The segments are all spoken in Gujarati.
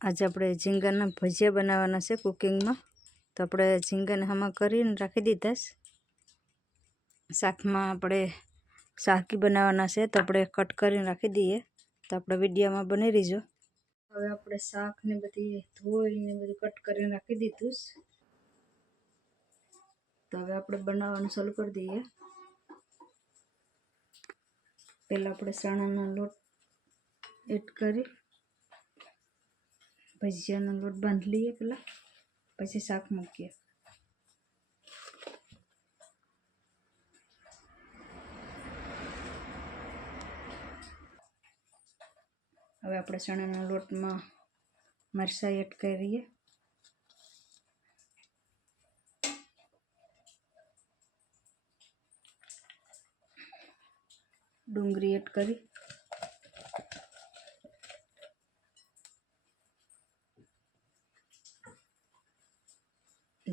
आज આપણે ઝીંગાના ભજીયા બનાવવાના છે કુકિંગમાં। તો આપણે ઝીંગાને આમાં કરીને રાખી દીધા છે। શાકમાં આપણે શાકી બનાવવાના છે, તો આપણે કટ કરીને રાખી દઈએ। તો આપણે વિડીયોમાં બની રહીજો। હવે આપણે શાકને બધી ધોઈને બધું કટ કરીને રાખી દીધું છે। તો હવે આપણે બનાવવાનું ચાલુ કરી દઈએ। પહેલાં આપણે ચણાનો લોટ એડ કરી ભજીયાનો લોટ બાંધી લઈએ પહેલાં, પછી શાક મૂકીએ। હવે આપણે ચણાના લોટમાં મરચાં એડ કરીએ, ડુંગળી એડ કરી,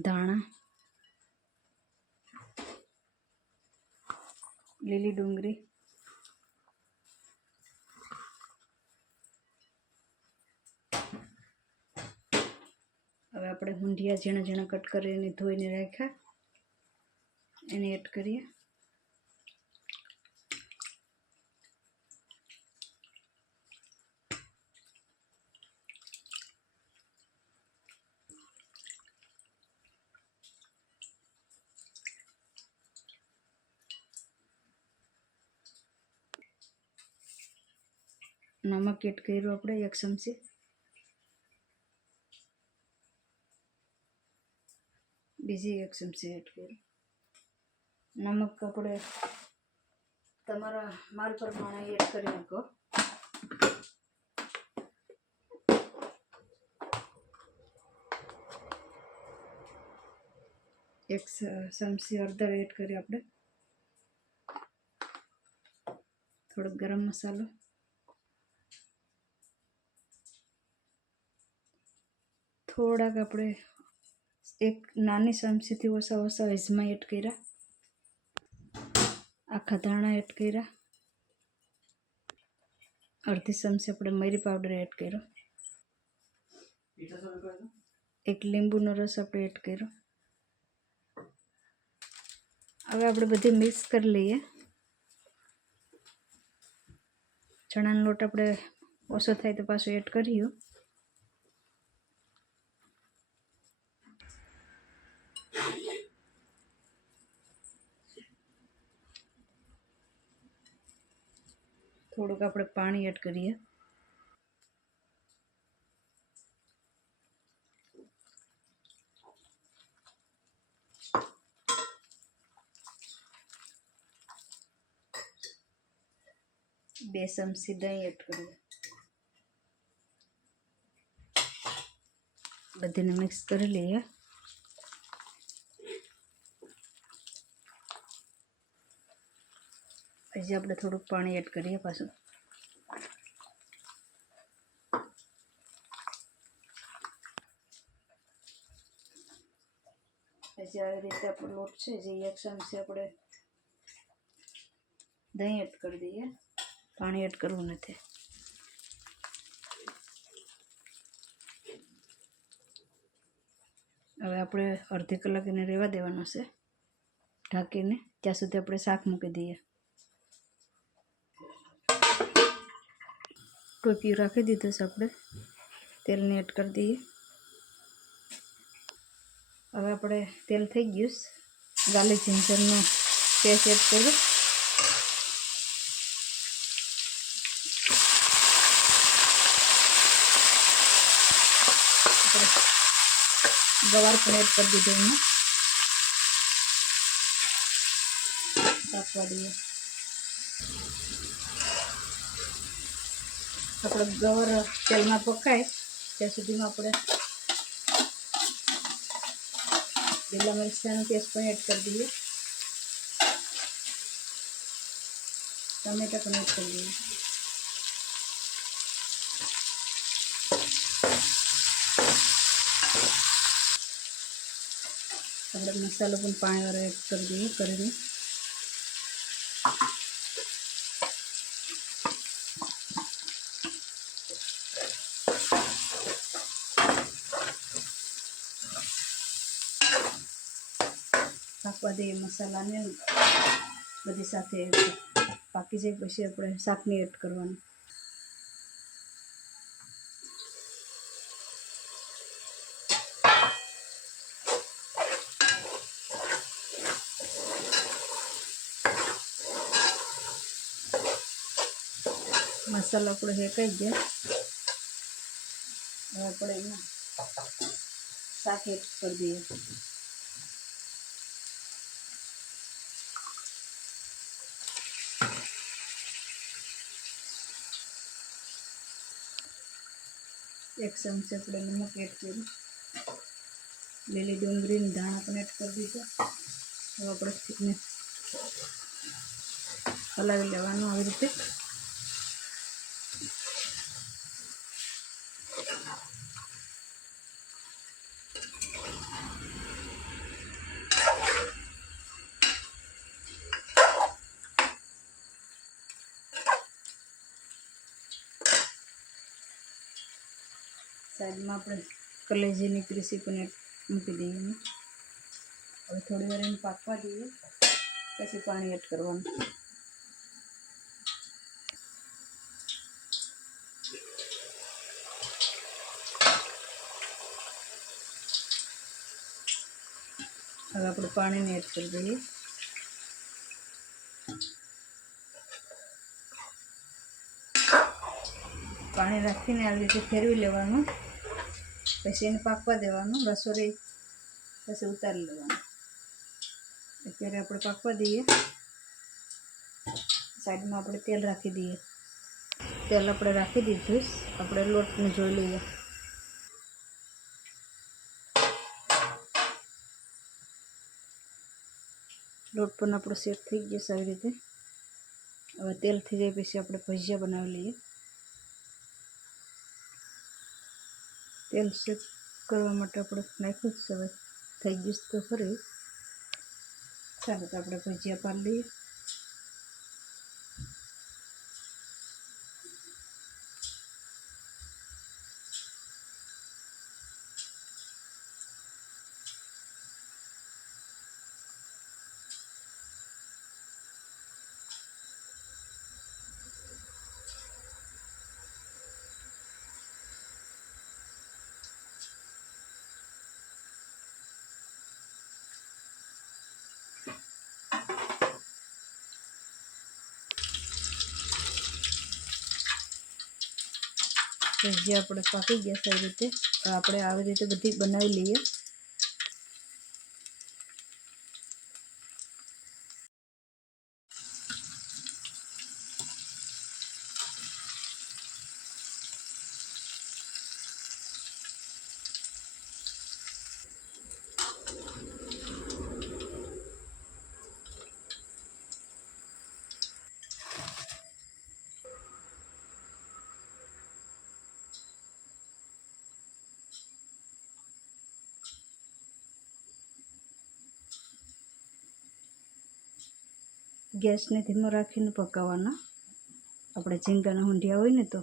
ધાણા, લીલી ડુંગળી, હવે આપણે ઊંધિયા ઝીણા ઝીણા કટ કરીને ધોઈને રાખ્યા એને એડ કરીએ। નમક એડ કર્યું આપણે 1 ચમચી, બીજી 1 ચમચી એડ કર્યું। નમક આપણે તમારા માલ પ્રમાણે એડ કરી નાખો। એક ચમચી હળદર એડ કરી આપણે, થોડો ગરમ મસાલો, થોડાક આપણે 1 નાની ચમચીથી ઓછા અજમા એડ કર્યા, આખા ધાણા એડ કર્યા, અડધી ચમચી આપણે મરી પાવડર એડ કર્યો, 1 લીંબુનો રસ આપણે એડ કર્યો। હવે આપણે બધી મિક્સ કરી લઈએ। ચણાનો લોટ આપણે ઓછો થાય તો પાછું એડ કર્યું। થોડુંક આપણે પાણી એડ કરીએ। બે ચમચી દહીં એડ કરીએ। બધીને મિક્સ કરી લઈએ। પછી આપણે થોડુંક પાણી એડ કરીએ પાછું। પછી આવી રીતે આપણો લોટ છે જે 1 ચમચી આપણે દહીં એડ કરી દઈએ, પાણી એડ કરવું નથી। હવે આપણે અડધી કલાક એને રહેવા દેવાનો છે ઢાંકીને, ત્યાં સુધી આપણે શાક મૂકી દઈએ। ટોપિયું રાખી દીધું છે આપણે, તેલને એડ કરી દઈએ। હવે આપણે તેલ થઈ ગયું, ગાર્લિક જિંજરનો પેસ્ટ એડ કરીએ, ગવાર પણ એડ કરી દીધો, એમાં રાખવા દઈએ। આપણે ગવાર તેલમાં પકાય ત્યાં સુધીમાં આપણે લીલા મરચાંનો પેસ્ટ પણ એડ કરી દઈએ, ટમેટા પણ એડ કરી દઈએ। આપણે મસાલો પણ પાણીવાળો એડ કરી દઈએ કરીને। પાકવા દઈએ મસાલાને બધી સાથે પાકી જાય પછી આપણે શાકની એડ કરવાનું. મસાલો આપણે શેકાઈ ગયા. હવે આપણે એમાં શાક એડ કરી દઈએ. એક ચમચી આપણે નમક એડ કર્યું. લીલી ડુંગળીને ધાણા પણ એડ કરી દીધા. હવે આપણે હલાવી લેવાનું આવી રીતે. સાઈડમાં આપણે કલેજીની ક્રીસી પણ મૂકી દઈએ. હવે થોડી વાર એને પાકવા દઈએ પછી પાણી એડ કરવાનું. હવે આપણે પાણીને એડ કરી દઈએ. પાણી રાખીને આવી રીતે ફેરવી લેવાનું. પછી એને પાકવા દેવાનું. રસો રહી પછી ઉતારી લેવાનું. અત્યારે આપણે પાકવા દઈએ. સાઈડમાં આપણે તેલ રાખી દઈએ. તેલ આપણે રાખી દીધું. આપણે લોટને જોઈ લઈએ. લોટ પણ આપણો સેટ થઈ ગયો સારી રીતે. હવે તેલ થઈ જાય પછી આપણે ભજીયા બનાવી લઈએ. તેલ સેટ કરવા માટે આપણે નાખ્યું જ છે. હવે થઈ ગયું તો ખરી. ચાલો તો આપણે ભજીયા પાડી લઈએ. ભજીયા આપણે પાકી ગયા સારી રીતે. આપણે આવી રીતે બધી બનાવી લઈએ. ગેસને ધીમો રાખીને પકાવવાના. આપણે ઝીંગાના ઊંધિયા હોય ને તો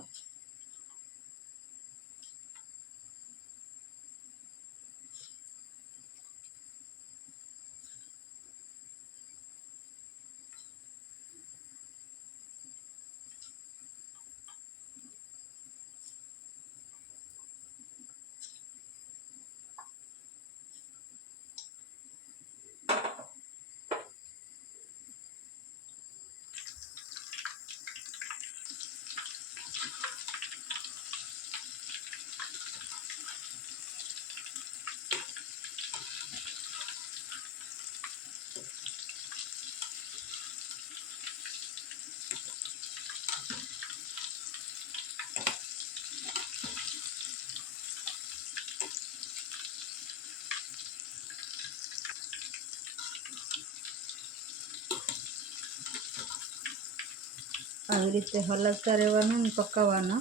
આવી રીતે હલાવતા રહેવાનું ને પકાવવાના.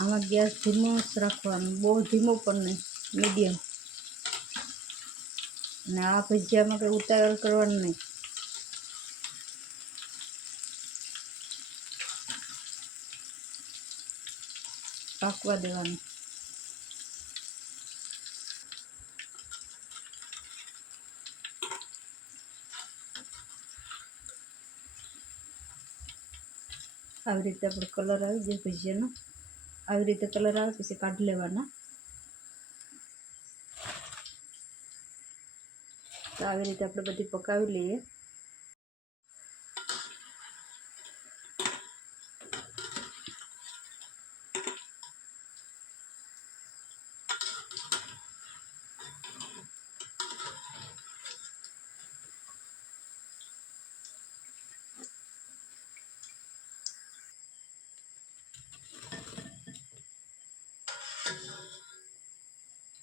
આમાં ગેસ ધીમો જ રાખવાનો. બહુ ધીમો પણ નહીં, મીડિયમ. અને આ ભજીયામાં કંઈ ઉતાવળ કરવાનું નહીં. પાકવા દેવાનું. આવી રીતે આપણે કલર આવી જાય ભજીયાનો, આવી રીતે કલર આવે પછી કાઢી લેવાના। તો આવી રીતે આપણે બધી પકાવી લઈએ।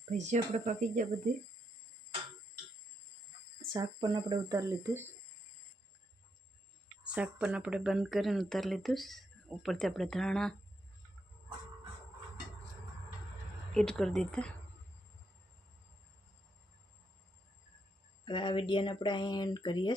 ભજીયા આપણે પાકી ગયા બધી, શાક પણ આપણે ઉતારી લીધું, શાક પણ આપણે બંધ કરીને ઉતારી લીધું। ઉપરથી આપણે ધાણા એડ કરી દીધા। હવે આ વિડીયોને આપણે અહીં એન્ડ કરીએ।